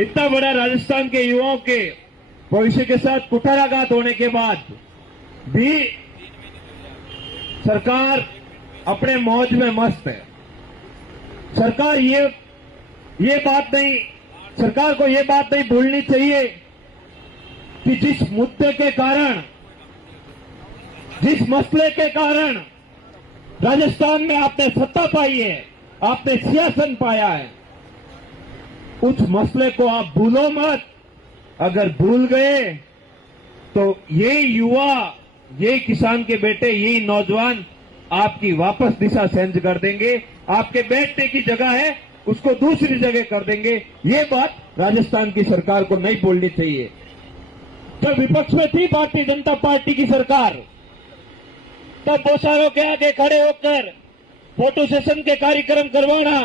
इतना बड़ा राजस्थान के युवाओं के भविष्य के साथ कुठाराघात होने के बाद भी सरकार अपने मौज में मस्त है। सरकार सरकार को ये बात नहीं भूलनी चाहिए कि जिस मुद्दे के कारण, जिस मसले के कारण राजस्थान में आपने सत्ता पाई है, आपने सियासन पाया है, उस मसले को आप भूलो मत। अगर भूल गए तो ये युवा, ये किसान के बेटे, यही नौजवान आपकी वापस दिशा चेंज कर देंगे। आपके बैठने की जगह है उसको दूसरी जगह कर देंगे। ये बात राजस्थान की सरकार को नहीं भूलनी चाहिए। जब विपक्ष में थी भारतीय जनता पार्टी की सरकार, तब बोसारों के आगे खड़े होकर फोटो सेशन के कार्यक्रम करवाना,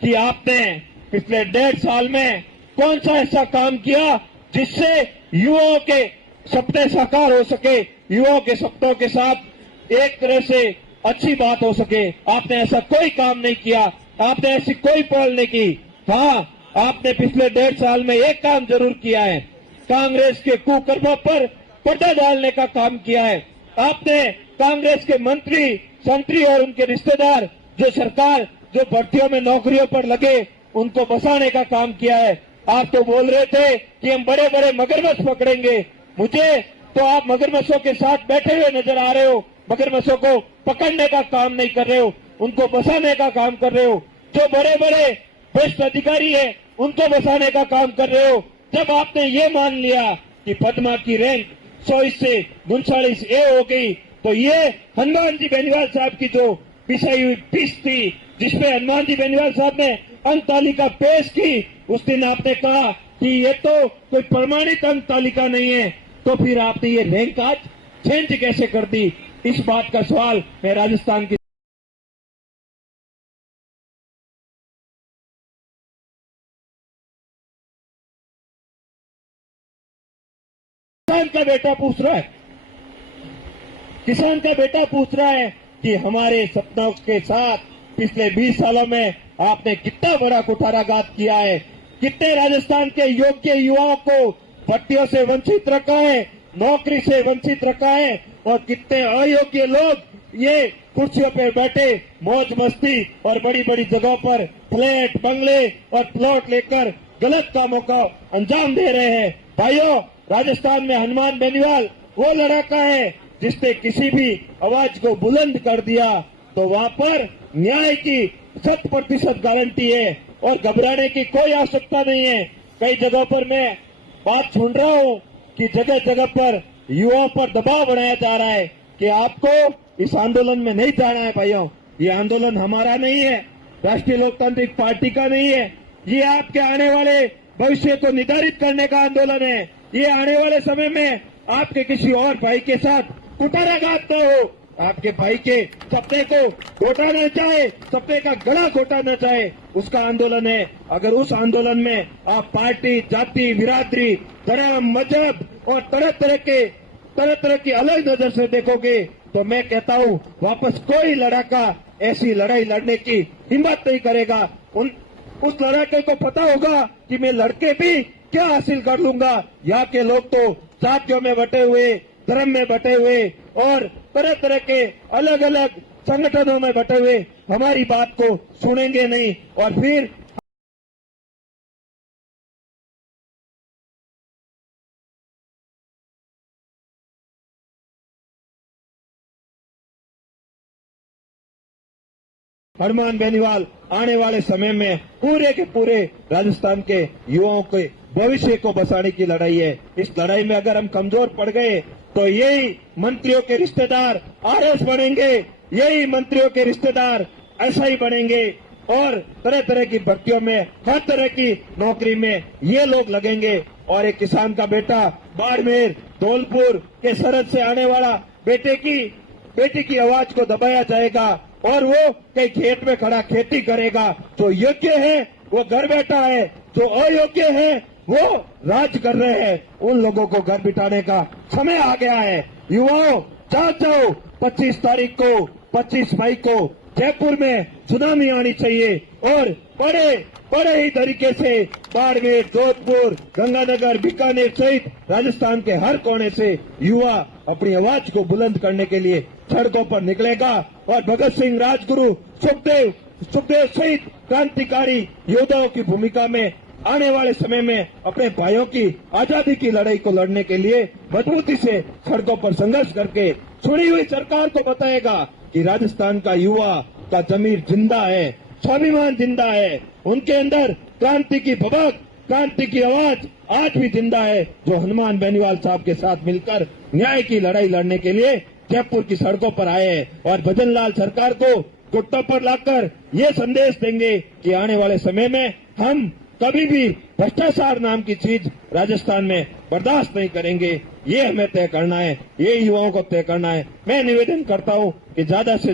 कि आपने पिछले 1.5 साल में कौन सा ऐसा काम किया जिससे युवाओं के सपने साकार हो सके, युवाओं के सपनों के साथ एक तरह से अच्छी बात हो सके। आपने ऐसा कोई काम नहीं किया, आपने ऐसी कोई पहल नहीं की। हाँ, आपने पिछले 1.5 साल में एक काम जरूर किया है, कांग्रेस के कुकर्मों पर पर्दा डालने का काम किया है। आपने कांग्रेस के मंत्री संतरी और उनके रिश्तेदार जो भर्तियों में नौकरियों पर लगे, उनको बसाने का काम किया है। आप तो बोल रहे थे कि हम बड़े बड़े मगरमच्छ पकड़ेंगे। मुझे तो आप मगरमच्छों के साथ बैठे हुए नजर आ रहे हो। मगरमच्छों को पकड़ने का काम नहीं कर रहे हो, उनको बसाने का काम कर रहे हो। जो बड़े बड़े भ्रष्ट अधिकारी है उनको बसाने का काम कर रहे हो। जब आपने ये मान लिया कि पद्मा की रैंक 100 से 39A हो गई, तो ये हनुमान जी बेनीवाल साहब की जो पिसाई हुई फीस थी, जिसपे हनुमान जी बेनीवाल साहब ने अंक तालिका पेश की, उस दिन आपने कहा कि ये तो कोई प्रमाणित अंक तालिका नहीं है, तो फिर आपने ये रैंक आज चेंज कैसे कर दी? इस बात का सवाल मैं राजस्थान की किसान का बेटा पूछ रहा है, किसान का बेटा पूछ रहा है कि हमारे सपनों के साथ पिछले 20 सालों में आपने कितना बड़ा कुठाराघात किया है, कितने राजस्थान के योग्य युवाओं को भर्तियों से वंचित रखा है, नौकरी से वंचित रखा है, और कितने अयोग्य लोग ये कुर्सियों पर बैठे मौज मस्ती और बड़ी बड़ी जगहों पर फ्लैट, बंगले और प्लॉट लेकर गलत कामों का अंजाम दे रहे हैं। भाइयों, राजस्थान में हनुमान बेनीवाल वो लड़ाका है जिसने किसी भी आवाज को बुलंद कर दिया तो वहां पर न्याय की 100% गारंटी है और घबराने की कोई आवश्यकता नहीं है। कई जगहों पर मैं बात सुन रहा हूं कि जगह जगह पर युवाओं पर दबाव बनाया जा रहा है कि आपको इस आंदोलन में नहीं जाना है। भाइयों, ये आंदोलन हमारा नहीं है, राष्ट्रीय लोकतांत्रिक पार्टी का नहीं है, ये आपके आने वाले भविष्य को निर्धारित करने का आंदोलन है। ये आने वाले समय में आपके किसी और भाई के साथ कुठाराघात न हो, आपके भाई के सपने को घोटाना चाहे, सपने का गला घोटाना चाहे, उसका आंदोलन है। अगर उस आंदोलन में आप पार्टी, जाति, बिरादरी, धर्म, मजहब और तरह तरह की अलग नजर से देखोगे तो मैं कहता हूं वापस कोई लड़ाका ऐसी लड़ाई लड़ने की हिम्मत नहीं करेगा। उस लड़ाके को पता होगा कि मैं लड़के भी क्या हासिल कर लूंगा। यहाँ के लोग तो जातियों में बटे हुए, धर्म में बटे हुए और तरह तरह के अलग अलग संगठनों में बटे हुए हमारी बात को सुनेंगे नहीं, और फिर हनुमान बेनीवाल आने वाले समय में पूरे के पूरे राजस्थान के युवाओं के भविष्य को बसाने की लड़ाई है। इस लड़ाई में अगर हम कमजोर पड़ गए तो यही मंत्रियों के रिश्तेदार आरएस बनेंगे, यही मंत्रियों के रिश्तेदार एसआई बनेंगे और तरह तरह की भर्तियों में, हर तरह की नौकरी में ये लोग लगेंगे। और एक किसान का बेटा बाड़मेर, धौलपुर के सरहद से आने वाला बेटे की आवाज को दबाया जाएगा और वो कई खेत में खड़ा खेती करेगा। जो योग्य है वो घर बैठा है, जो अयोग्य है वो राज कर रहे हैं। उन लोगों को घर बिठाने का समय आ गया है। युवाओं, जाग जाओ। 25 तारीख को, 25 मई को जयपुर में सुनामी आनी चाहिए और बड़े ही तरीके से बाड़मेर, जोधपुर, गंगानगर, बीकानेर सहित राजस्थान के हर कोने से युवा अपनी आवाज को बुलंद करने के लिए सड़कों पर निकलेगा और भगत सिंह, राजगुरु, सुखदेव सहित क्रांतिकारी योद्धाओं की भूमिका में आने वाले समय में अपने भाइयों की आजादी की लड़ाई को लड़ने के लिए मजबूती से सड़कों पर संघर्ष करके चुनी हुई सरकार को बताएगा कि राजस्थान का युवा का जमीर जिंदा है, स्वाभिमान जिंदा है, उनके अंदर क्रांति की भभक, क्रांति की आवाज आज भी जिंदा है, जो हनुमान बेनीवाल साहब के साथ मिलकर न्याय की लड़ाई लड़ने के लिए जयपुर की सड़कों पर आए हैं और भजन लाल सरकार को घुटनों पर लाकर ये संदेश देंगे कि आने वाले समय में हम कभी भी भ्रष्टाचार नाम की चीज राजस्थान में बर्दाश्त नहीं करेंगे। ये हमें तय करना है, ये युवाओं को तय करना है। मैं निवेदन करता हूं कि ज्यादा से